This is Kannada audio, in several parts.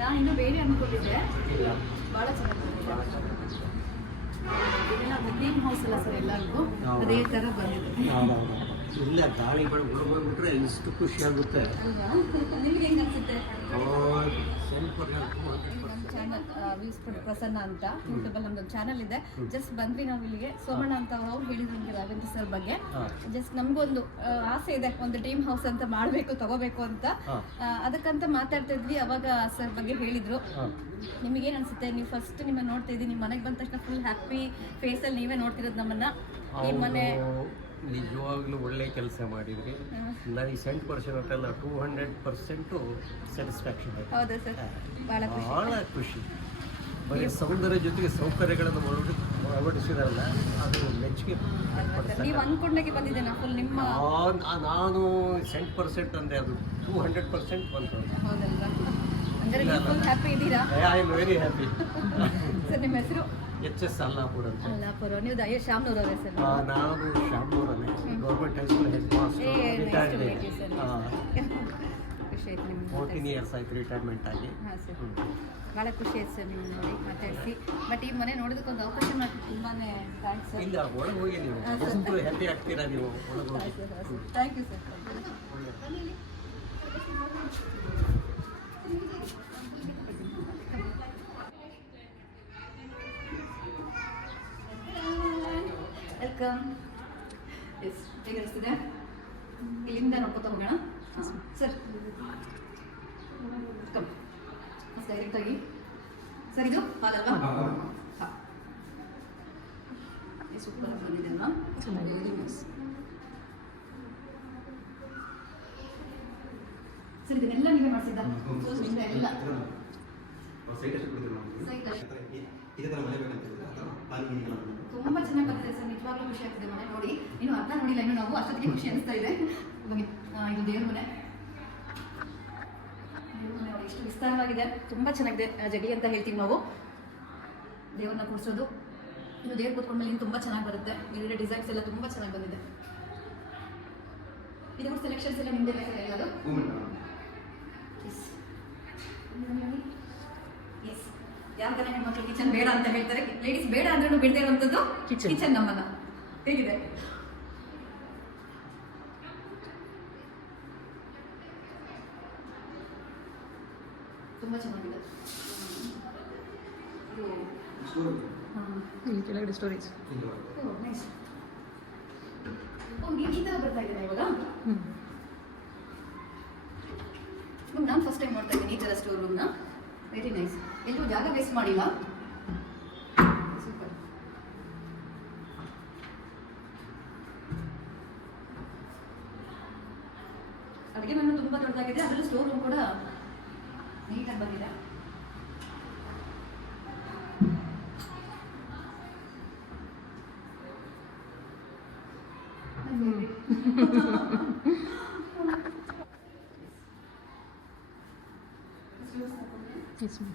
ನಾನು ಇನ್ನೂ ಬೇರೆ ಅಂದ್ಕೊಂಡಿದ್ದೆ. ಇಲ್ಲ ಭಾಳ ಚೆನ್ನಾಗಿದೆ. ಇದೆಲ್ಲ ಥೀಮ್ ಹೌಸ್ ಅಲ್ಲ ಸರ್, ಎಲ್ಲರಿಗೂ ಅದೇ ಥರ ಬಂದಿದೆ. ಇಲ್ಲ ಗಾಳಿಗಳು ಹೊರಬಂದ್ಬಿಟ್ರೆ ಇಷ್ಟು ಖುಷಿ ಆಗುತ್ತೆ. ನಿಮ್ಗೆ ಹೆಂಗೆ ಅನ್ಸುತ್ತೆ? ನಮ್ಮ ಚಾನಲ್ ವ್ಯೂಸ್ ಪ್ರಸನ್ನ ಅಂತ ಯೂಟ್ಯೂಬಲ್ಲಿ ನಮ್ದೊಂದು ಚಾನಲ್ ಇದೆ. ಜಸ್ಟ್ ಬಂದ್ವಿ ನಾವು ಇಲ್ಲಿಗೆ. ಸೋಮಣ್ಣ ಅಂತ ಅವ್ರು ಹೇಳಿದ್ರು ನಮಗೆ ರಾಘವೇಂದ್ರ ಸರ್ ಬಗ್ಗೆ. ಜಸ್ಟ್ ನಮಗೊಂದು ಆಸೆ ಇದೆ, ಒಂದು ಡ್ರೀಮ್ ಹೌಸ್ ಅಂತ ಮಾಡಬೇಕು, ತಗೋಬೇಕು ಅಂತ. ಅದಕ್ಕಂತ ಮಾತಾಡ್ತಾ ಇದ್ವಿ. ಅವಾಗ ಸರ್ ಬಗ್ಗೆ ಹೇಳಿದ್ರು. ನಿಮಗೇನು ಅನ್ಸುತ್ತೆ? ನೀವು ಫಸ್ಟ್ ನಿಮ್ಮನ್ನ ನೋಡ್ತಾ ಇದ್ದೀವಿ, ನಿಮ್ಮ ಮನೆಗೆ ಬಂದ ತಕ್ಷಣ ಫುಲ್ ಹ್ಯಾಪಿ ಫೇಸಲ್ಲಿ ನೀವೇ ನೋಡ್ತಿರೋದು ನಮ್ಮನ್ನ. ಈ ಮನೆ ನಿಜವಾಗ್ಲೂ ಒಳ್ಳೆ ಕೆಲಸ ಮಾಡಿದ್ರಿ. ನನಗೆ 100% ಅಂತಲ್ಲ, 200% ಸ್ಯಾಟಿಸ್ಫ್ಯಾಕ್ಷನ್ ಆಯಿತು. ಹೌದಾ ಸರ್? ಭಾಳ ಖುಷಿ. ಬರೀ ಸೌಂದರ್ಯ ಜೊತೆಗೆ ಸೌಕರ್ಯಗಳನ್ನು ಅಳವಡಿಸಿದಾರಲ್ಲ, ಅದು ಮೆಚ್ಚುಗೆ. ನೀವು ಅಂದ್ಕೊಂಡಾಗೆ ಬಂದಿದೆ ನಾ ಫುಲ್ ನಿಮ್ಮ. ನಾನು 100% ಅಂದರೆ ಅದು 200% ಬಂತು. ಹೌದಲ್ವಾ? ಅಂದರೆ ನೀವು ಫುಲ್ ಹ್ಯಾಪಿ ಇದ್ದೀರಾ? I am very happy. Sir ನಿಮ್ಮ ಹೆಸರು? HS ಅಲ್ಲಾಪುರ ಅಂತ. ಅಲ್ಲಾಪುರ. ನೀವು ಶಾಮನೂರವರೇ ಸರ್? ನಾನು ಶಾಮನೂರನೇ, ಗೌರ್ಮೆಂಟ್ ಹೈಸ್ಕೂಲ್ ಹೆಡ್ ಮಾಸ್ಟರ್. ಖುಷಿ ಆಯ್ತು ನಿಮ್ಗೆ 14 years ಆಯ್ತು ರಿಟೈರ್ಮೆಂಟ್ ಆಗಿ. ಹಾಂ ಸರ್, ಭಾಳ ಖುಷಿ ಆಯ್ತು ಸರ್ ನಿಮ್ಮ ನೋಡಿ ಮಾತಾಡಿಸಿ. ಬಟ್ ಈ ಮನೆ ನೋಡೋದಕ್ಕೊಂದು ಅವಕಾಶ ಮಾಡಿ ತುಂಬಾ ಥ್ಯಾಂಕ್ಸ್ ಸರ್. ಇಲ್ಲ ಒಳಗೆ ಹೋಗಿ ನೀವು ಎಷ್ಟು ಹ್ಯಾಪಿ ಆಗ್ತೀರಾ ನೀವು ಒಳಗೆ ಹೋಗಿ. Thank you sir. Welcome. Yes, ಹೇಗೆ ಅನಿಸ್ತಿದೆ? ಇಲ್ಲಿಂದ ನೋಡ್ಕೊತಾ ಹೋಗೋಣ. ಸರ್ ಕಮ್ ಡೈರೆಕ್ಟಾಗಿ. ಸರ್ ಇದು ಹಾಲ್ ಅಲ್ವಾ? ಹಾಂ, ಸೂಪರ್ ಆಗಿ ಬಂದಿದೆ ಅಲ್ವಾ? Very nice. ಸರ್ ಇದನ್ನೆಲ್ಲ ನೀವೇ ಮಾಡಿಸಿದ್ದ? ಎಲ್ಲ ತುಂಬ ಚೆನ್ನಾಗಿ ಬಂದಿದೆ ಸರ್, ನಿಜವಾಗ್ಲೂ ಖುಷಿ ಆಗ್ತಿದೆ ಮನೆ ನೋಡಿ. ಇನ್ನು ಅರ್ಧ ನೋಡಿಲ್ಲ ಇನ್ನು ನಾವು, ಅಷ್ಟೊತ್ತಿಗೆ ಖುಷಿ ಅನಿಸ್ತಾ ಇದೆ. ಬನ್ನಿ, ಇದು ದೇವ್ರ ಮನೆ. ದೇವ್ರ ಮನೆ ನೋಡಿ ಎಷ್ಟು ವಿಸ್ತಾರವಾಗಿದೆ, ತುಂಬ ಚೆನ್ನಾಗಿದೆ. ಜಗಲಿ ಅಂತ ಹೇಳ್ತೀವಿ ನಾವು ದೇವ್ರನ್ನ ಕೂರಿಸೋದು. ಇನ್ನು ದೇವ್ರು ಕೂತ್ಕೊಂಡ್ಮೇಲೆ ಇನ್ನು ತುಂಬ ಚೆನ್ನಾಗಿ ಬರುತ್ತೆ. ಬೇರೆ ಡಿಸೈನ್ಸ್ ಎಲ್ಲ ತುಂಬ ಚೆನ್ನಾಗಿ ಬಂದಿದೆ. ಇದು ಕೂಡ ಸೆಲೆಕ್ಷನ್ಸ್ ಎಲ್ಲ ನಿಮ್ಮದೇ ಸರ್ ಎಲ್ಲದು? ಎಸ್. ಯಾವ ಥರ ಹೆಣ್ಮಕ್ಳು ಕಿಚನ್ ಬೇಡ ಅಂತ ಹೇಳ್ತಾರೆ, ಲೇಡೀಸ್ ಬೇಡ ಅಂದ್ರೂ ಬಿಡದೇ ಇರುವಂಥದ್ದು ಕಿಚನ್ ನಮ್ಮನ್ನ. ಹೇಗಿದೆ? ತುಂಬ ಚೆನ್ನಾಗಿದೆ. ಕೆಳಗಡೆ ಸ್ಟೋರೇಜ್. ನೈಸ್. ನೀವು ಈ ಥರ ಬರ್ತಾ ಇದ್ದೀರಾ ಇವಾಗ? ನಾನು ಫಸ್ಟ್ ಟೈಮ್ ನೋಡ್ತಾ ಇದ್ದೀನಿ ಈ ಥರ ಸ್ಟೋರ್ ರೂಮ್ನ. Very nice. ಎಲ್ಲೂ ಜಾಗ ವೇಸ್ಟ್ ಮಾಡಿಲ್ಲ. ಸೂಪರ್. ಅಡುಗೆ ಮನೆ ತುಂಬ ದೊಡ್ಡದಾಗಿದೆ, ಅದರಲ್ಲೂ ಸ್ಟೋರ್ ರೂಮ್ ಕೂಡ ನೀಟಾಗಿ ಬಂದಿದೆ. Yes, ma'am.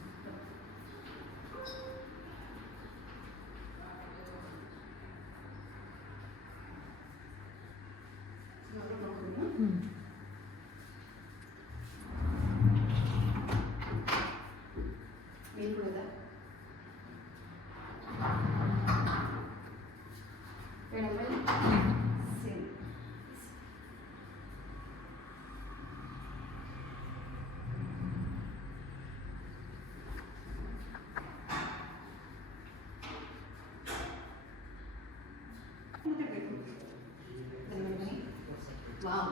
Wow,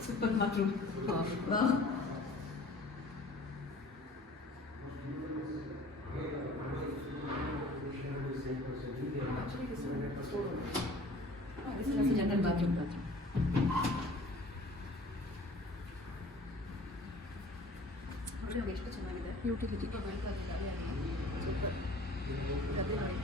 super bathroom. Wow. Actually, this is a storeroom. Oh, this is a general bathroom. ನೋಡಿ ಎಷ್ಟು ಚೆನ್ನಾಗಿದೆ. Utility super. ಗದ್ದೆ ನೋಡಿ.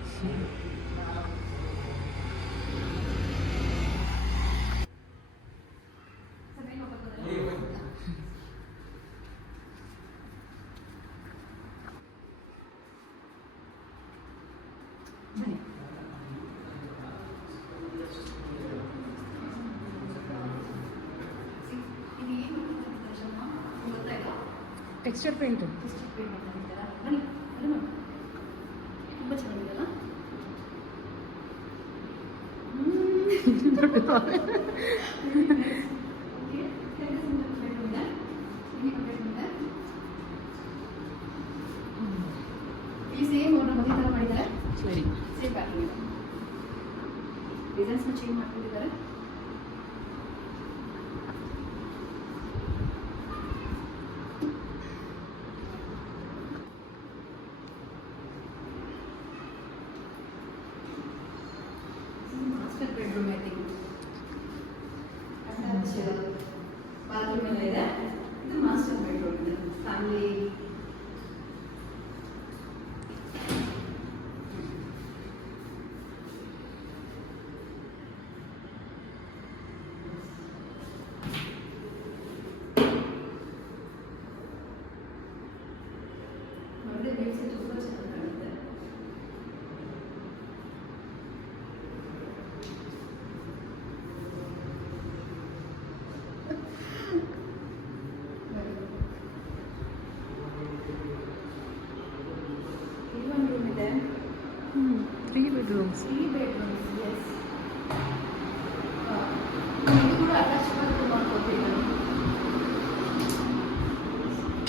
Texture paint. ಬನ್ನಿ ಬನ್ನಿ ಮ್ಯಾಮ್, ತುಂಬ ಚೆನ್ನಾಗಿದೆಯಲ್ಲ. ಈ ಸೇಮ್ ಅವ್ರ ಮನೆ ಥರ ಮಾಡಿದ್ದಾರೆ. ಸರಿ. ಸೇಮ್ ಪ್ಯಾಟರ್ನ್ ಡಿಸೈನ್ಸ್ನ ಚೇಂಜ್ ಮಾಡ್ಕೊಂಡಿದ್ದಾರೆ. Master bedroom I think bathroom ಎಲ್ಲ ಇದೆ. ಇದು ಮಾಸ್ಟರ್ ಬೆಡ್ರೂಮ್ ಇದೆ. ಫ್ಯಾಮಿಲಿ ಹೊರಗಡೆ ಬೇಡ್ಸಿ ತುಂಬ ಚೆನ್ನಾಗಿ ಕಾಣುತ್ತೆ. ಇನ್ನೊಂದು ರೂಮ್ ಇದೆ. 3 bedrooms. 3 bedrooms, yes. ಇದು ಕೂಡ ಅಟ್ಯಾಚ್ ಬಾತ್ರೂಮ್ ಮಾಡ್ಕೊತೀವಿ ನಾನು.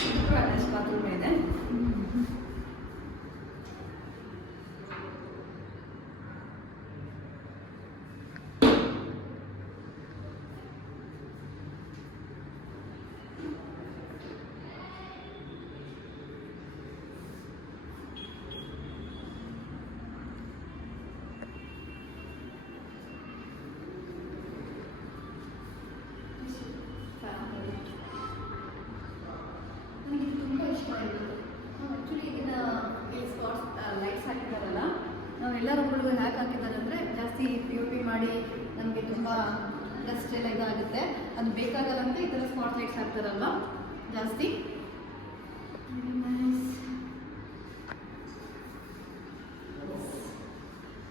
ಇದು ಕೂಡ ಅಟ್ಯಾಚ್ ಬಾತ್ರೂಮ್ ಇದೆ. ನನಗೆ ಇದು ತುಂಬ ಇಷ್ಟ ಆಯಿತು. ಆ್ಯಕ್ಚುಲಿ ಇದನ್ನ ಈ ಸ್ಪಾಟ್ಸ್ ಲೈಟ್ಸ್ ಹಾಕಿದ್ದಾರಲ್ಲ, ನಾವು ಎಲ್ಲ ರೂಮ್ಗಳಿಗೂ ಹ್ಯಾಕ್ ಹಾಕಿದ್ದಾರೆ ಅಂದರೆ ಜಾಸ್ತಿ ಪಿ ಯು ಪಿ ಮಾಡಿ ನಮಗೆ ತುಂಬ ಡಸ್ಟ್ ಎಲ್ಲ ಇದಾಗುತ್ತೆ. ಅದು ಬೇಕಾಗಲ್ಲ ಅಂತ ಈ ಥರ ಸ್ಪಾಟ್ ಲೈಟ್ಸ್ ಹಾಕ್ತಾರಲ್ವ ಜಾಸ್ತಿ.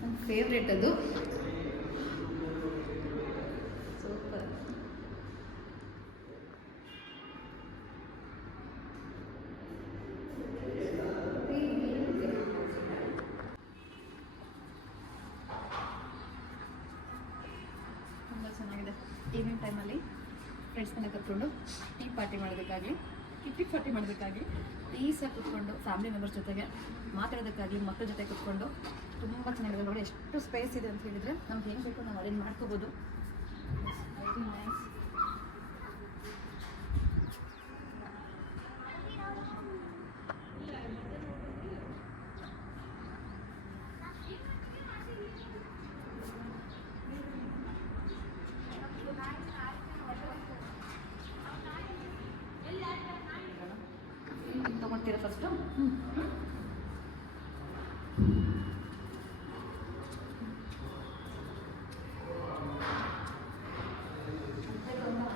ನನ್ನ ಫೇವ್ರೇಟ್ ಅದು. ಸೂಪರ್. ತುಂಬ ಚೆನ್ನಾಗಿದೆ. ಈವ್ನಿಂಗ್ ಟೈಮಲ್ಲಿ ಫ್ರೆಂಡ್ಸ್ನೆಲ್ಲ ಕರ್ಕೊಂಡು ಟೀ ಪಾರ್ಟಿ ಮಾಡೋದಕ್ಕಾಗಲಿ, ಕಿಟ್ಟಿ ಪಾರ್ಟಿ ಮಾಡೋದಕ್ಕಾಗಲಿ, ಪೀಸಾಗಿ ಕೂತ್ಕೊಂಡು ಫ್ಯಾಮಿಲಿ ಮೆಂಬರ್ಸ್ ಜೊತೆಗೆ ಮಾತಾಡೋದಕ್ಕಾಗಲಿ, ಮಕ್ಕಳ ಜೊತೆ ಕೂತ್ಕೊಂಡು ತುಂಬ ಚೆನ್ನಾಗಿದೆ. ನೋಡಿ ಎಷ್ಟು ಸ್ಪೇಸ್ ಇದೆ ಅಂತ ಹೇಳಿದರೆ ನಮ್ಗೆ ಏನು ಬೇಕು ನಾವು ಅರೇಂಜ್ ಮಾಡ್ಕೋಬೋದು. Very nice. ತಗೊಳ್ತೀರಾ ಫಸ್ಟು?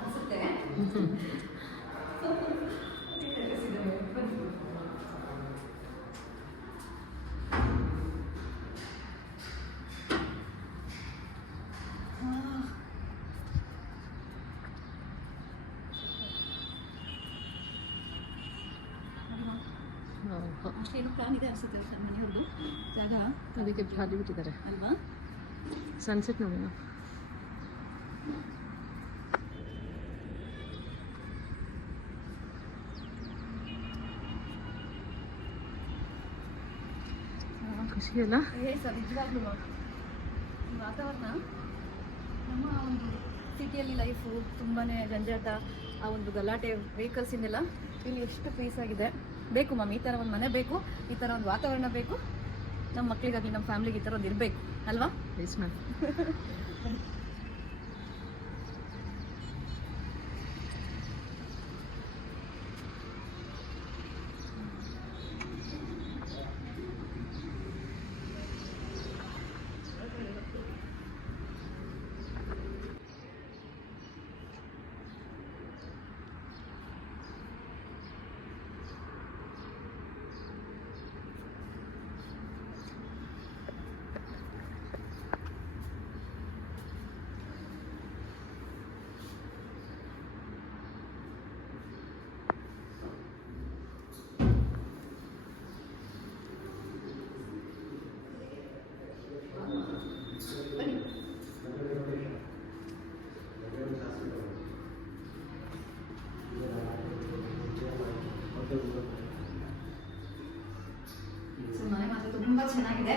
ಅನಿಸುತ್ತೆ. ಅಷ್ಟೇನು ಪ್ಲಾನ್ ಇದೆ ಅನಿಸುತ್ತೆ ಸರ್ ಮನೆಯವ್ರದ್ದು ಜಾಗ. ಅದಕ್ಕೆ ಖಾಲಿ ಬಿಟ್ಟಿದ್ದಾರೆ ಅಲ್ವಾ? ಸನ್ಸೆಟ್ ನೋಡೋಣ. ಖುಷಿ ಅಲ್ಲ? ಸರ್ ನಿಜವಾಗ್ಲೂ ಈ ವಾತಾವರಣ ನಮ್ಮ ಒಂದು ಸಿಟಿಯಲ್ಲಿ ಲೈಫು ತುಂಬಾ ಜಂಜಾಟ, ಆ ಒಂದು ಗಲಾಟೆ ವೆಹಿಕಲ್ಸಿಂದೆಲ್ಲ ಇಲ್ಲಿ ಎಷ್ಟು ಪೀಸ್ ಆಗಿದೆ. ಬೇಕು ಮ್ಯಾಮ್, ಈ ಥರ ಒಂದು ಮನೆ ಬೇಕು, ಈ ಥರ ಒಂದು ವಾತಾವರಣ ಬೇಕು. ನಮ್ಮ ಮಕ್ಕಳಿಗಾಗಲಿ ನಮ್ಮ ಫ್ಯಾಮ್ಲಿಗೆ ಈ ಥರ ಒಂದು ಇರಬೇಕು ಅಲ್ವಾ? Yes ma'am. ಚೆನ್ನಾಗಿದೆ,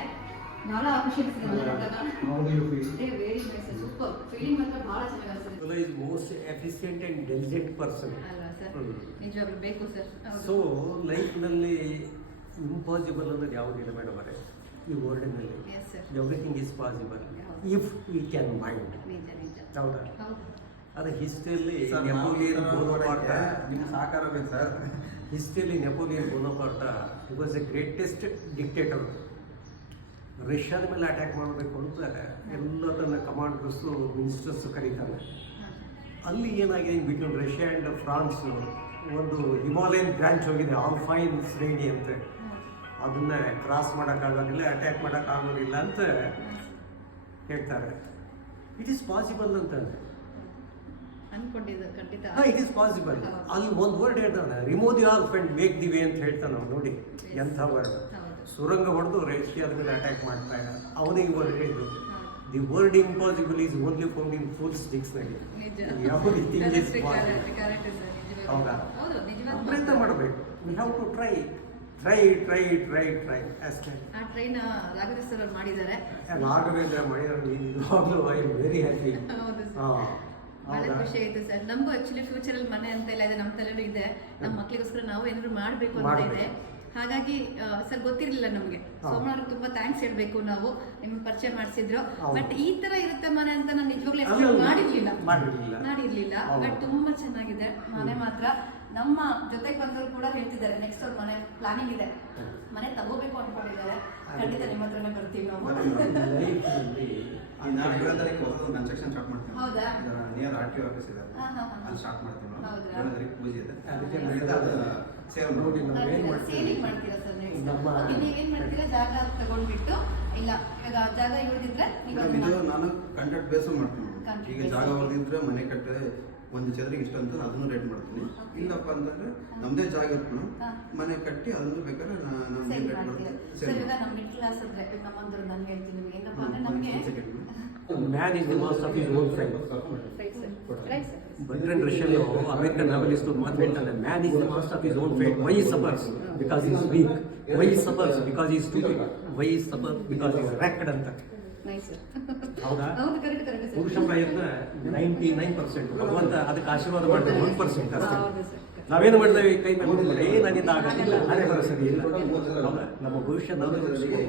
ಬಹಳ ಖುಷಿ ಅನಿಸಿದೆ ಮನೆ ನೋಡಿದಾಗ. How do you feel? Very nice, super feeling ಮಾತ್ರ ಬಹಳ ಚೆನ್ನಾಗಿ ಅನಿಸಿದೆ. Nicola is most efficient and diligent person. ಅಲ್ವಾ ಸರ್? ಹ್ಮ್. ನಿಜವಾಗ್ಲೂ ಬೇಕು ಸರ್. ಸೊ ಲೈಫ್ನಲ್ಲಿ ಇಂಪಾಸಿಬಲ್ ಅನ್ನೋದು ಯಾವುದಿಲ್ಲ ಮೇಡಮ್ ಅವರೇ, ಈ ವರ್ಲ್ಡ್ನಲ್ಲಿ yes sir. Everything is possible ಹೌದು. If we can mind. ನಿಜ ನಿಜ. ಹೌದಾ? ಹೌದು. ಅದು ಹಿಸ್ಟ್ರಿಯಲ್ಲಿ ಸರ್, ನೆಪೋಲಿಯನ್ ಬೋನಪಾರ್ಟ, ನಿಮ್ಮ ಸಹಕಾರ ಬೇಕು ಸರ್. ಹಿಸ್ಟ್ರಿಯಲ್ಲಿ Napoleon Bonaparte he was a greatest dictator. ರಷ್ಯಾದ ಮೇಲೆ ಅಟ್ಯಾಕ್ ಮಾಡಬೇಕು ಅಂತ ಎಲ್ಲ ತನ್ನ ಕಮಾಂಡರ್ಸು ಮಿನಿಸ್ಟರ್ಸು ಕರೀತಾರೆ. ಅಲ್ಲಿ ಏನಾಗಿದೆ in between Russia and France ಒಂದು ಹಿಮಾಲಯನ್ ಬ್ರಾಂಚ್ ಹೋಗಿದೆ, ಆಲ್ಫೈನ್ ಶ್ರೇಣಿ ಅಂತ. ಅದನ್ನ ಕ್ರಾಸ್ ಮಾಡೋಕ್ಕಾಗೋದಿಲ್ಲ, ಅಟ್ಯಾಕ್ ಮಾಡೋಕ್ಕಾಗೋದಿಲ್ಲ ಅಂತ ಹೇಳ್ತಾರೆ. ಇಟ್ ಈಸ್ ಪಾಸಿಬಲ್ ಅಂತಂದ್ರೆ ಅನ್ಕೊಂಡಿದ್ದೆ ಖಂಡಿತ. It is possible. ಅಲ್ಲಿ ಒಂದು ವರ್ಡ್ ಹೇಳ್ತಾನೆ, remove the half and make the way ಅಂತ ಹೇಳ್ತಾನೆ. ನಾವು ನೋಡಿ ಎಂಥ ವರ್ಡ್. ಹೌದು. ಸುರಂಗ ಹೊಡೆದು ರಷ್ಯಾದ ಮೇಲೆ ಅಟ್ಯಾಕ್ ಮಾಡ್ತಾ ಇದ್ದ ಅವನಿಗೆ ವರ್ಡ್ ಹೇಳಿದ್ರು, the word impossible is only found in fools dictionary. ನಿಜ. Everything is possible. Correct sir, ನಿಜವಾಗ್ಲೂ. ಹೌದಾ? ಹೌದು, ನಿಜವಾಗ್ಲೂ. ಪ್ರಯತ್ನ ಮಾಡಬೇಕು. We have to try try try try try ಅಷ್ಟೇ. ಆ ಟ್ರೈನ್ ರಾಘವೇಂದ್ರ ಸರ್ ಅವ್ರು ಮಾಡಿದ್ದಾರೆ. ರಾಘವೇಂದ್ರ ಮಾಡಿದ್ರೆ ಇವಾಗಲೂ ಐ ಆಮ್ ವೆರಿ ಹ್ಯಾಪಿ. ಹೌದು ಸರ್. ಹಾಂ, ಬಹಳ ಹೌದಾ? ಖುಷಿ ಆಯ್ತು ಸರ್. ನಮಗೂ ಆಕ್ಚುಲಿ ಫ್ಯೂಚರ್ ಅಲ್ಲಿ ಮನೆ ಅಂತ ಇಲ್ಲ ಇದೆ, ನಮ್ಮ ತಲೆಯಲ್ಲೂ ಇದೆ. ನಮ್ಮ ಮಕ್ಳಿಗೋಸ್ಕರ ನಾವು ಏನಾದ್ರು ಮಾಡಬೇಕು ಅಂತ ಇದೆ. ಹಾಗಾಗಿ ಸರ್ ಗೊತ್ತಿರಲಿಲ್ಲ ನಮಗೆ. ಸೋಮವಾರ ತುಂಬಾ ಥ್ಯಾಂಕ್ಸ್ ಹೇಳ್ಬೇಕು, ನಾವು ನಿಮ್ಗೆ ಪರಿಚಯ ಮಾಡಿಸಿದ್ರು. ಬಟ್ ಈ ತರ ಇರುತ್ತೆ ಮನೆ ಅಂತ ನಾನು ನಿಜವಾಗ್ಲೂ ಎಕ್ಸ್ಪೆಕ್ಟ್ ಮಾಡಿರ್ಲಿಲ್ಲ. ಬಟ್ ತುಂಬಾ ಚೆನ್ನಾಗಿದೆ ಮನೆ ಮಾತ್ರ. ನಮ್ಮ ಜೊತೆಗೆ ಬಂದವರು ಕೂಡ ಹೇಳ್ತಿದ್ದಾರೆ ನೆಕ್ಸ್ಟ್ ಅವ್ರ ಮನೆ ಪ್ಲಾನಿಂಗ್ ಇದೆ, ಮನೆ ತಗೋಬೇಕು ಅನ್ಕೊಂಡಿದ್ದಾರೆ. ಖಂಡಿತ ನಿಮ್ಮ ಹತ್ರನೇ ಬರ್ತೀವಿ ನಾವು. ಲೈಫ್ನಲ್ಲಿ ನಾನು 7 ತಾರೀಕು ಹೊಸದೊಂದು ಕನ್ಸ್ಟ್ರಕ್ಷನ್ ಸ್ಟಾರ್ಟ್ ಮಾಡ್ತೀನಿ. ಹೌದಾ? ನಿಯರ್ RTO ಆಫೀಸ್ ಇದೆ, ಹಾ, ಹಾ, ಹಾ. ಅಲ್ಲಿ ಸ್ಟಾರ್ಟ್ ಮಾಡ್ತೀನಿ. ಹೌದಾ? 7 ತಾರೀಕು ಪೂಜೆ ಇದೆ, ಅದಕ್ಕೆ ಅದು ಸೇವ್ ನೋಡಿ ಮಾಡಿ. ನಾವು ಏನು ಸೇಲಿಂಗ್ ಮಾಡ್ತೀವಿ ಮಾಡ್ತೀರಾ ಸರ್ ನೆಕ್ಸ್ಟ್? ನಮ್ಮ ನೀವೇನ್ ಮಾಡ್ತೀರಾ, ಜಾಗ ತಗೊಂಡ್ಬಿಟ್ಟು ಇಲ್ಲ ಇವಾಗ ಜಾಗ ಇಳಿದಿದ್ರೆ ನೀವು ಮೇಡಮ್, ಇದು ನಾನು ಕಾಂಟ್ರಾಕ್ಟ್ ಬೇಸ್ ಮಾಡ್ತೀನಿ. Contract ಈಗ base. ಜಾಗ ಹೊಡೆದಿದ್ರೆ ಮನೆ ಕಟ್ಟರೆ ಒಂದು ಚದರಿಗೆ ಇಷ್ಟ ಅಂತ ಅದನ್ನು ರೇಟ್ ಮಾಡ್ತೀನಿ. Okay. ಇಲ್ಲಪ್ಪ ಅಂತಂದ್ರೆ ನಮ್ದೇ ಜಾಗ ಇತ್ತು, ಹಾ. ಮನೆ ಕಟ್ಟಿ ಅದನ್ನು ಬೇಕಾದ್ರೆ ನಾನು ಸೇಲ್ ರೇಟ್ ಮಾಡ್ತೀರಾ ಮಾಡ್ತೀನಿ. ಸರ್? ಇವಾಗ ನಮ್ಮ ಮಿಡ್ಲ್ ಕ್ಲಾಸ್ ಅಂದ್ರೆ ನಮ್ಮಂದ್ರು ನಾನು ಹೇಳ್ತೀನಿ ನಿಮಗೆ ಹೆಂಗಪ್ಪ ಅಂದ್ರೆ ನಮಗೆ man is the master of his own frame. Right sir. Bertrand Russell American novelist ಮಾತು ಹೇಳ್ತಾನೆ, man is the master of his own fate. Why suffers because is weak, why suffers because is stupid, why suffer because is racked ಅಂತ. Nice sir. ಹೌದಾ? ಹೌದು, ಕರೆಕ್ಟ್ ಸರ್. ಪುರುಷ ಪ್ರಯತ್ನ 99%, ಭಗವಂತ ಅದಕ್ಕೆ ಆಶೀರ್ವಾದ ಮಾಡ್ತಾರೆ 1% ಅಷ್ಟೇ. ಹೌದು ಸರ್. ನಾವೇನು ಮಾಡ್ತೇವೆ, ಕೈ ಮೇಲೆ ನನ್ನಿಂದ ಆಗೋದಿಲ್ಲ, ನಾನೇ ಬರೋ ಸರಿ ಇಲ್ಲ. ಹೌದಾ? ನಮ್ಮ ಭವಿಷ್ಯ ನಾವೇ ಬರೆಸ್ಬೇಕು,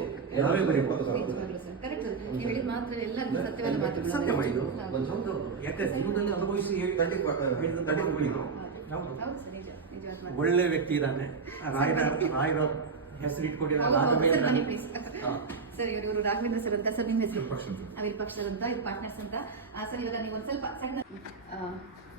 ನಾವೇ ಬರೀಬಹುದು. ನಿಜವಾಗ್ಲೂ ಸರ್, ಕರೆಕ್ಟ್ ಸರ್. ನೀವು ಹೇಳಿದ ಮಾತ್ರ ಎಲ್ಲ ಸತ್ಯವಾದ ಮಾತುಗಳು. ಸತ್ಯಮ ಇದು. ಹೌದು. ಹೌದು. ಯಾಕೆ ಜೀವನದಲ್ಲಿ ಅನುಭವಿಸಿ ತರ್ಟಿ ಹೇಳಿದ ಹೌದು ಸರ್, ನಿಜವಾದ ಮಾತು. ಒಳ್ಳೆ ವ್ಯಕ್ತಿ ಇದ್ದಾನೆ. ರಾಯರ ಹೆಸರು ಇಟ್ಕೊಂಡಿರೋ ಹೌದು, ಹೌದು ಸರ್, ಬನ್ನಿ ರಾಘವೇಂದ್ರ. ಪ್ಲೀಸ್. ಸರ್ ಇವರು ರಾಘವೇಂದ್ರ ಸರ್ ಅಂತ. ಸರ್ ನಿಮ್ಮ ಹೆಸರು? ವಿರೂಪಾಕ್ಷ ಅಂತ. ಇದು ಪಾರ್ಟ್ನರ್ಸ್ ಅಂತ. ಸರ್ ಇವಾಗ ನೀವು ಒಂದು ಸ್ವಲ್ಪ ಸಣ್ಣ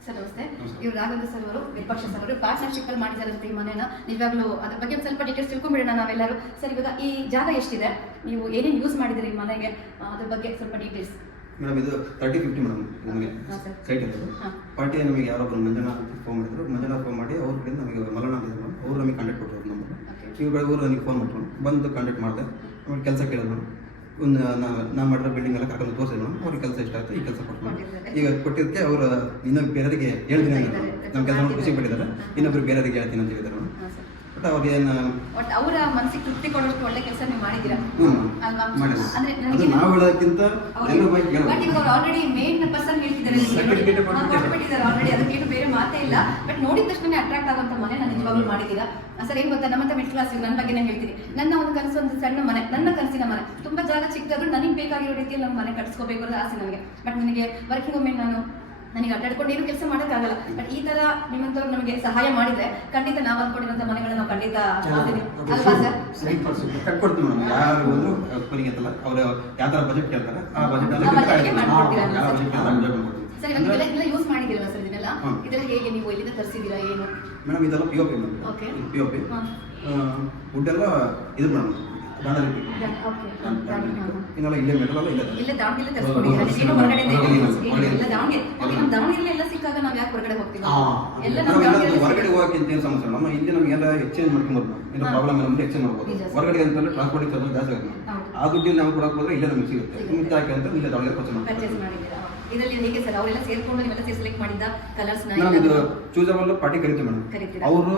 ಸರ್ ನಮಸ್ತೆ. ಇವರು ರಾಘವೇಂದ್ರ ಸರ್ ಅವರು, ವಿರೂಪಾಕ್ಷ ಸರ್ ಅವರು ಪಾರ್ಟ್ನರ್ಶಿಪ್ ಅಲ್ಲಿ ಮಾಡಿದಾರಂತೆ ಈ ಮನೆನ. ನಿಜವಾಗ್ಲೂ ಅದ್ರ ಬಗ್ಗೆ ಒಂದು ಸ್ವಲ್ಪ ಡೀಟೇಲ್ಸ್ ತಿಳ್ಕೊಂಡ್ಬಿಡೋಣ ನಾವೆಲ್ಲರೂ. ಸರ್ ಇವಾಗ ಈ ಜಾಗ ಎಷ್ಟಿದೆ, ನೀವು ಏನೇನು ಯೂಸ್ ಮಾಡಿದಿರಿ ಈ ಮನೆಗೆ, ಅದ್ರ ಬಗ್ಗೆ ಸ್ವಲ್ಪ ಡೀಟೇಲ್ಸ್. ಮೇಡಮ್, ಇದು 30-50 ಮೇಡಮ್ ನಮಗೆ ಹಾಂ ಸರ್. ಸೈಟ್ ಇರೋದು. ಹಾಂ. ಪಾರ್ಟಿ ನಮಗೆ ಯಾರೊಬ್ಬರು ಮಂಜುನಾಥ್ ಅಂತ ಫೋನ್ ಮಾಡಿದ್ರು. ಮಂಜುನಾಥ್ ಫೋನ್ ಮಾಡಿ ಅವ್ರ ಕಡೆಯಿಂದ ನಮಗೆ ಮಲಣ ಅಂತ ಮೇಡಮ್, ಅವ್ರು ನಮಗೆ ಕಾಂಟ್ಯಾಕ್ಟ್ ಕೊಟ್ಟರು ನಂಬರ್. ಇವರು ನನಗೆ ಫೋನ್ ಮಾಡಿದ್ರು, ಬಂದು ಕಾಂಟ್ಯಾಕ್ಟ್ ಮಾಡಿದೆ. ಆಮೇಲೆ ಕೆಲಸ ಕೇಳಿದ್ರು ಮೇಡಮ್. ಒಂದು ನಾ ಮಾಡಿರೋ ಬಿಲ್ಡಿಂಗ್ ಎಲ್ಲ ಕರ್ಕೊಂಡು ತೋರಿಸಿದ್ರು ಮೇಡಮ್. ಅವ್ರಿಗೆ ಕೆಲಸ ಇಷ್ಟ ಆಯ್ತು, ಈ ಕೆಲಸ ಕೊಟ್ಟು ಈಗ ಕೊಟ್ಟಿದ್ದಕ್ಕೆ ಅವರು ಇನ್ನೊಬ್ಬರು ಬೇರೆಯವರಿಗೆ ಹೇಳ್ತೀನಿ ಅಂತ ನಮ್ಮ ಕೆಲಸ ಖುಷಿ ಪಟ್ಟಿದ್ದಾರೆ. ಇನ್ನೊಬ್ರು ಬೇರೆಯವರಿಗೆ ಹೇಳ್ತೀನಿ ಅಂತ ಹೇಳಿದ್ದಾರೆ ಮೇಡಮ್. ಹಾಂ ಸರ್. ಬಟ್ ಅವ್ರಿಗೆ ಏನು ಒಟ್ಟು ಅವರ ಮನಸ್ಸಿಗೆ ತೃಪ್ತಿ ಕೊಡೋಷ್ಟು ಒಳ್ಳೆ ಕೆಲಸ ನೀವು ಮಾಡಿದ್ದೀರಾ ಅಲ್ವಾ? ಮಾಡಿಲ್ಲ. ಅಂದ್ರೆ ಅದು ನನಗೆ ನಾವು ಹೇಳೋದಕ್ಕಿಂತ ಎಲ್ಲರ ಬಗ್ಗೆ ಬಟ್ ಹೇಳ್ಬೇಕು. ಇವಾಗ ಆಲ್ರೆಡಿ ಮೇನ್ ಪರ್ಸನ್ ಹೇಳ್ತಿದ್ದಾರೆ Certificate ಕೊಟ್ಬಿಟ್ಟಿದ್ದಾರೆ. ಕೊಟ್ಬಿಟ್ಟಿದ್ದಾರೆ ಆಲ್ರೆಡಿ, ಅದಕ್ಕೇನು ಬೇರೆ ಮಾತೇ ಇಲ್ಲ. ಬಟ್ ನೋಡಿದ ತಕ್ಷಣ ಅಟ್ರಾಕ್ಟ್ ಆಗುವಂತ ಮನೆ ನಾನು ನಿಜವಾಗ್ಲೂ ಮಾಡಿದ್ದೀರಾ ಸರ್. ಏನ್ ಗೊತ್ತಾ, ನಮ್ಮಂತ ಮಿಡ್ ಕ್ಲಾಸ್ ನನ್ನ ಬಗ್ಗೆ ನಾನು ಹೇಳ್ತೀನಿ. ನನ್ನ ಒಂದು ಕನಸು, ಒಂದು ಸಣ್ಣ ಮನೆ, ನನ್ನ ಕನಸಿನ ಮನೆ. ತುಂಬಾ ಜಾಗ ಚಿಕ್ಕದಾದ್ರೂ ನನಗೆ ಬೇಕಾಗಿರೋ ರೀತಿಯಲ್ಲಿ ನಮ್ಮ ಮನೆ ಕಟ್ಸ್ಕೋಬೇಕು ಅನ್ನೋ ಆಸೆ ನನಗೆ. ಬಟ್ ನನಗೆ ವರ್ಕಿಂಗ್ ವುಮೆನ್ ನನಗೆ ಅಡ್ಡಾಡ್ಕೊಂಡು ಏನು ಕೆಲಸ ಮಾಡೋಕ್ಕಾಗಲ್ಲ. ಬಟ್ ಈ ತರ ನಿಮ್ಮಂತವ್ರು ನಮಗೆ ಸಹಾಯ ಮಾಡಿದ್ರೆ ಖಂಡಿತ ನಾವು ಅಂದ್ಕೊಂಡಿರೋಂಥ ಮನೆಗಳನ್ನ ನಾವು ಖಂಡಿತ ಮಾಡ್ತೀವಿ ಅಲ್ವಾ ಸರ್? ಕಟ್ಕೊಡ್ತೀವಿ ಮೇಡಮ್. ಯಾರು ಬಂದ್ರು ಕೊನೆಗೆ ಅಂತಲ್ಲ, ಅವ್ರು ಯಾವ ಥರ ಬಜೆಟ್ ಕೇಳ್ತಾರೆ ಆ ಬಜೆಟ್ ಆ ಬಜೆಟ್ಗೆ ಮಾಡ್ಕೊಡ್ತೀರಾ ಯಾವ ಸರ್? ಬಜೆಟ್ ಮಾಡ್ಕೊಡ್ತೀವಿ. ಸರ್ ಇವಾಗ ಇದೆಲ್ಲ ಯೂಸ್ ಮಾಡಿದಿರಲ್ಲ ಸರ್ ಇದನ್ನೆಲ್ಲ? ಹ್ಮ್. ಇದೆಲ್ಲ ಹೇಗೆ ನೀವು ಎಲ್ಲಿಂದ ತರಿಸಿದ್ದೀರಾ ಏನು? ಮೇಡಮ್ ಇದೆಲ್ಲ POP ಮೇಡಮ್. Okay. POP ಹಾಂ. ವುಡ್ ಎಲ್ಲ ಇದು ಮೇಡಮ್, ದಾಂಡಲಿ ಓಕೆ. ಇನ್ನೆಲ್ಲ ಇಲ್ಲೇ ಮೆಟಲ್ ಎಲ್ಲ ಇಲ್ಲ. ಇಲ್ಲ ದಾವಣಗೆರೆ ತರಿಸ್ಕೊಂಡಿದ್ದೀರಾ? ಏನು ಹೊರಗಡೆಯಿಂದ ಏನು ಹೊರಗಡೆ. ಇಲ್ಲ ದಾವಣಗೆರೆ. ಓಕೆ, ನಮ್ಮ ದಾವಣಗೆರೆ ಎಲ್ಲ ಸಿಕ್ಕಾಗ ನಾವು ಯಾಕೆ ಹೊರಗಡೆ ಹೋಗ್ತೀವಿ? ಎಲ್ಲ ನಮ್ಮ ನಾವು ದಾವಣಗೆರೆ ಹೊರಗಡೆ ಹೋಗಕ್ಕೆ ಅಂತ ಏನು ಸಮಸ್ಯೆ ಇಲ್ಲ. ನಮ್ಮ ಇಲ್ಲಿ ನಮಗೆ ಎಲ್ಲ ಎಕ್ಸ್ಚೇಂಜ್ ಮಾಡ್ಕೊಂಬೋದು. ಏನೋ ಪ್ರಾಬ್ಲಮ್ ಇಲ್ಲ ಎಕ್ಸ್ಚೇಂಜ್ ಮಾಡ್ಬೋದು. ನಿಜ ಸರ್. ಹೊರಗಡೆ ಅಂತಂದ್ರೆ ಟ್ರಾನ್ಸ್ಪೋರ್ಟಿಂಗ್ ಚಾರ್ಜ್ ಜಾಸ್ತಿ ಆಗುತ್ತೆ. ಹೌದು. ಆ ದುಡ್ಡಿಲ್ಲಿ ನಾವು ಕೊಡಕ್ಕೆ ಹೋದ್ರೆ ಇಲ್ಲೇ ನಮಗೆ ಸಿಗುತ್ತೆ. ನಿಮ್ಗೆ ಯಾಕೆ ಅಂತ ಇಲ್ಲೇ ದಾವಣಗೆರೆ ಪರ್ಚೇಸ್ ಪರ್ಚೇಸ್ ಮಾಡಿದ್ದೀರಾ? ಇದರಲ್ಲಿ ಹೇಗೆ ಸರ್ ಅವರೆಲ್ಲ ಸೇರ್ಕೊಂಡು ನೀವೆಲ್ಲ ಸೆಲೆಕ್ಟ್ ಮಾಡಿದ್ದ ಕಲರ್ಸ್ ಮೇಡಮ್ ಇದು ಚೂಸಬಲ್ ಪಾರ್ಟಿ ಕರಿತೀವಿ ಮೇಡಮ್. ಕರಿತೀರಾ? ಅವರು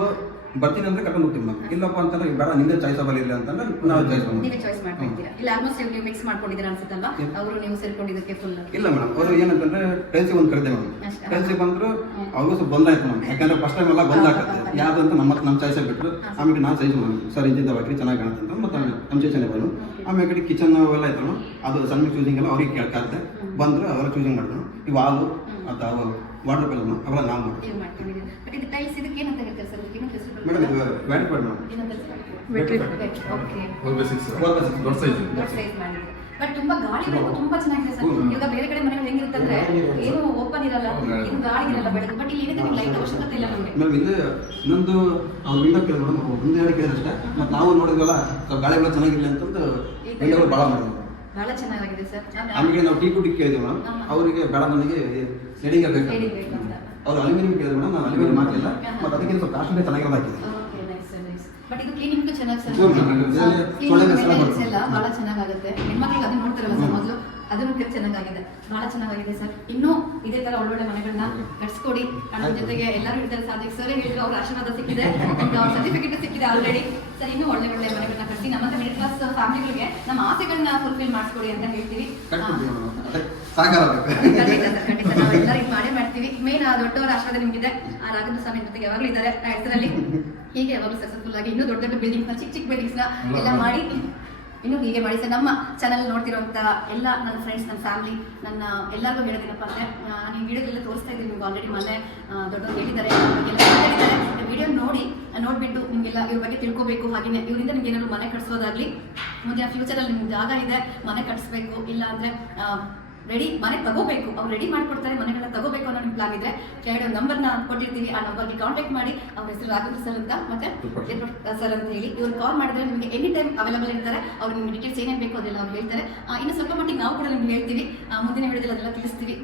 ಬರ್ತೀನಿ ಅಂದ್ರೆ ಕರ್ಕೊಂಡು ಹೋಗ್ತೀವಿ ನಾವು. ಇಲ್ಲಪ್ಪ ಅಂತಂದ್ರೆ ಬೇಡ ನಿಂದೇ ಚಾಯ್ಸ್ ಅವಲ್ ಇಲ್ಲ ಅಂತಂದ್ರೆ ನಾವು ಚಾಯ್ಸ್ ನೀವೇ ಚಾಯ್ಸ್ ಮಾಡ್ಕೊಳ್ತೀರಾ? ಇಲ್ಲ ಆಲ್ಮೋಸ್ಟ್ ನೀವು ಮಿಕ್ಸ್ ಮಾಡ್ಕೊಂಡಿದ್ದೀರಾ ಅನ್ಸುತ್ತಲ್ವಾ? ಅವರು ನೀವು ಸೇರ್ಕೊಂಡಿದ್ದಕ್ಕೆ ಫುಲ್ ಇಲ್ಲ ಮೇಡಮ್. ಅವರು ಏನಂತಂದ್ರೆ ಟ್ರೈಲ್ಸಿಗೆ ಒಂದು ಕರೆದೆ ಮೇಡಮ್. ಅಷ್ಟೇ. ಟ್ರೈಲ್ಸಿಗೆ ಬಂದ್ರು ಅವ್ರಿಗೂ ಸ್ವಲ್ಪ ಬಂದಾಯ್ತು ಮೇಡಮ್. ಯಾಕಂದ್ರೆ ಫಸ್ಟ್ ಟೈಮ್ ಎಲ್ಲ ಬಂದಾಗುತ್ತೆ ಯಾವ್ದು ಅಂತ ನಮ್ಮ ಚಾಯ್ಸ್ ಬಿಟ್ಟರು. ಆಮೇಲೆ ನಾನು ಸೈಜ್ ಮಾಡಿ ಸರ್ ಇಂತಿಂತ ಹಾಕಿ ಚೆನ್ನಾಗಿ ಕಾಣುತ್ತೆ ಅಂತ ಮತ್ತೆ ನಮ್ಮ ಸಜೆಷನ್ ಬಂದು ಆಮೇಲೆ ಕಡೆ ಕಿಚನ್ ಎಲ್ಲ ಐತೆ ಮೇಡಮ್. ಅದು ಸಣ್ಣ ಚೂಸಿಂಗ್ ಎಲ್ಲ ಅವ್ರಿಗೆ ಕೇಳ್ಕಾರ್ದೆ ಬಂದ್ರೆ ಅವೆಲ್ಲ ಚೂಸಿಂಗ್ ಮಾಡಿದ್ರು. ಇವು ಹಾಲು ಅಥವಾ ವಾಟರ್ ಪೆಲ್ಲ ಅವೆಲ್ಲ ನಾವು ಮಾಡ್ತೀವಿ. ನೀವು ಮಾಡ್ಕೊಂಡಿದ್ದೀರಾ. ಬಟ್ ಇದು ಟೈಲ್ಸ್ ಇದಕ್ಕೆ ಏನಂತ ಹೇಳ್ತಾರೆ ಸರ್? ಏನಂತ ಹೆಸರು ಬರುತ್ತೆ? ಮೇಡಮ್ ಇದು ವ್ಯಾಟ್ ಪಡ್ ಮೇಡಮ್. ಏನಂತ ಓಕೆ. 4x6 ದೊಡ್ಡ ಸೈಜ್ ದೊಡ್ಡ ಸೈಜ್ ಮಾಡಿದ್ದೀರಾ. ಬಟ್ ತುಂಬಾ ಗಾಳಿ ಬೆಳಕು ತುಂಬಾ ಚೆನ್ನಾಗಿದೆ ಸರ್. ಇವಾಗ ಬೇರೆ ಕಡೆ ಮನೆಗಳು ಹೆಂಗಿರುತ್ತೆ ಅಂದ್ರೆ ಏನು ಓಪನ್ ಇರಲ್ಲ, ಇದು ಗಾಳಿ ಇರಲ್ಲ ಬೆಳಕು. ಬಟ್ ಇಲ್ಲಿ ಏನಿದೆ ಲೈಟ್ ಅವಶ್ಯಕತೆ ಇಲ್ಲ ನಮಗೆ. ಮೇಡಮ್ ಇದು ಇನ್ನೊಂದು ಅವ್ರು ವಿಂಡೋ ಕೇಳಿದ್ರು ಮೇಡಮ್. ಒಂದು ಎರಡು ಕೇಳಿದಷ್ಟೇ. ಮತ್ತು ನಾವು ನೋಡಿದ್ವಲ್ಲ ಸ್ವಲ್ಪ ಗಾಳಿ ಬೆಳಕು ಚೆನ್ನಾಗಿಲ್ಲ ಅಂತಂದು ವಿಂಡೋಗಳು ಭಾಳ ಮಾಡಿದ್ವಿ. ಬಹಳ ಚೆನ್ನಾಗಿದೆ ಸರ್. ಆಮೇಲೆ ನಾವು ಟೀ ಕುಡಿ ಕೇಳಿದ್ವಿ ಮೇಡಮ್. ಅವರಿಗೆ ಬೇಡ ನನಗೆ ಸ್ಲೇಡಿಂಗ್ ಬೇಕು. ಅವ್ರು ಅಲ್ಯೂಮಿನಿಯಂ ಕೇಳಿದ್ರು ಮೇಡಮ್. ನಾವು ಅಲ್ಯೂಮಿನಿಯಂ ಹಾಕಲಿಲ್ಲ. ಮತ್ತು ಅದಕ್ಕೆ ಸ್ವಲ್ಪ ಕಾಸ್ಟ್ಲಿ ಚೆನ್ನಾಗಿರೋದು ಹಾಕಿದ್ವಿ. ಬಟ್ ಇದು ಕ್ಲೀನಿಂಗ್ ಚೆನ್ನಾಗಿ ಸರ್. ಸೊಳ್ಳೆ ಎಲ್ಲ ಬಹಳ ಚೆನ್ನಾಗುತ್ತೆ. ಹೆಣ್ಮಕ್ಳಿಗೆ ಅದನ್ನ ನೋಡ್ತಾರಲ್ಲ ಸರ್ ಮೊದಲು, ಅದನ್ನು ಚೆನ್ನಾಗಿದೆ, ಬಹಳ ಚೆನ್ನಾಗಿದೆ ಸರ್. ಇನ್ನೂ ಇದೇ ತರ ಒಳ್ಳೊಳ್ಳೆ ಮನೆಗಳನ್ನ ಕಟ್ಸ್ಕೊಡಿ. ಅದ್ರ ಜೊತೆಗೆ ಎಲ್ಲರೂ ಇರ್ತಾರೆ. ಸಾಧಿಕ್ ಸರ್ ಹೇಳಿದ್ರು ಅವ್ರ ಆಶೀರ್ವಾದ ಸಿಕ್ಕಿದೆ, ಅವ್ರ ಸರ್ಟಿಫಿಕೇಟ್ ಸಿಕ್ಕಿದೆ ಆಲ್ರೆಡಿ. ಸರ್ ಇನ್ನೂ ಒಳ್ಳೆ ಮನೆಗಳನ್ನ ಕಟ್ಟಿ ನಮ್ಮಂತ ಮಿಡಲ್ ಕ್ಲಾಸ್ ಫ್ಯಾಮಿಲಿಗಳಿಗೆ ನಮ್ಮ ಆಸೆಗಳನ್ನ ಫುಲ್ಫಿಲ್ ಮಾಡಿಸ್ಕೊಡಿ ಅಂತ ಹೇಳ್ತೀವಿ. ಖಂಡಿತ ನಾವೆಲ್ಲರೂ ಇದು ಮಾಡೇ ಮಾಡ್ತೀವಿ. ಮೇನ್ ಆ ದೊಡ್ಡವರ ಆಶೀರ್ವಾದ ನಿಮ್ಗಿದೆ. ಆ ರಾಘವೇಂದ್ರ ಸ್ವಾಮಿ ಜೊತೆಗೆ ಯಾವಾಗಲೂ ಇದ್ದಾರೆ ಆ ಹೆಸರಲ್ಲಿ. ಹೀಗೆ ಯಾವಾಗಲೂ ಸಕ್ಸಸ್ಫುಲ್ ಆಗಿ ಇನ್ನೂ ದೊಡ್ಡ ದೊಡ್ಡ ಬಿಲ್ಡಿಂಗ್ಸ್ ನ ಚಿಕ್ಕ ಬಿಲ್ಡಿಂಗ್ಸ್ ನ ಎಲ್ಲ ಮಾಡಿ ಇನ್ನೂ ಹೀಗೆ ಮಾಡಿ ಸರ್. ನಮ್ಮ ಚಾನಲ್ ನೋಡ್ತಿರೋಂಥ ಎಲ್ಲ ನನ್ನ ಫ್ರೆಂಡ್ಸ್, ನನ್ನ ಫ್ಯಾಮಿಲಿ, ನನ್ನ ಎಲ್ಲರಿಗೂ ಹೇಳೋದೇನಪ್ಪ ಅಂದರೆ ನೀವು ವಿಡಿಯೋದೆಲ್ಲ ತೋರಿಸ್ತಾ ಇದ್ದೀವಿ. ನಿಮ್ಗೆ ಆಲ್ರೆಡಿ ಮೊನ್ನೆ ದೊಡ್ಡವರು ಹೇಳಿದ್ದಾರೆ, ವಿಡಿಯೋ ನೋಡಿಬಿಟ್ಟು ನಿಮಗೆಲ್ಲ ಇವ್ರ ಬಗ್ಗೆ ತಿಳ್ಕೊಬೇಕು. ಹಾಗೆಯೇ ಇವರಿಂದ ನಿಮ್ಗೆ ಏನಾದ್ರು ಮನೆ ಕಟ್ಸೋದಾಗ್ಲಿ, ಮುಂದಿನ ಫ್ಯೂಚರಲ್ಲಿ ನಿಮ್ಗೆ ಜಾಗ ಇದೆ ಮನೆ ಕಟ್ಸ್ಬೇಕು, ಇಲ್ಲ ಅಂದರೆ ರೆಡಿ ಮನೆ ತಗೋಬೇಕು, ಅವ್ರು ರೆಡಿ ಮಾಡಿಕೊಡ್ತಾರೆ, ಮನೆಗಳನ್ನ ತಗೋಬೇಕು ಅನ್ನೋ ನಿಮ್ಮ ಪ್ಲಾನ್ ಇದ್ರೆ ಕೆಳಗಡೆ ನಂಬರ್ನ ಕೊಟ್ಟಿರ್ತೀವಿ. ಆ ನಂಬರ್ಗೆ ಕಾಂಟ್ಯಾಕ್ಟ್ ಮಾಡಿ. ಅವ್ರ ಹೆಸರು ರಾಘವೇಂದ್ರ ಸರ್ ಅಂತ ಮತ್ತೆ ಸರ್ ಅಂತ ಹೇಳಿ ಇವ್ರು ಕಾಲ್ ಮಾಡಿದ್ರೆ ನಿಮಗೆ ಎನಿ ಟೈಮ್ ಅವೈಲೇಬಲ್ ಇರ್ತಾರೆ. ಅವ್ರು ನಿಮ್ಗೆ ಡೀಟೇಲ್ಸ್ ಏನೇನು ಬೇಕು ಅದೆಲ್ಲ ಅವ್ರು ಹೇಳ್ತಾರೆ. ಇನ್ನು ಸ್ವಲ್ಪ ಮಟ್ಟಿಗೆ ನಾವು ಕೂಡ ನಿಮ್ಗೆ ಹೇಳ್ತೀವಿ. ಮುಂದಿನ ವಿಡಿಯೋದಲ್ಲಿ ಅದೆಲ್ಲ ತಿಳಿಸ್ತೀವಿ.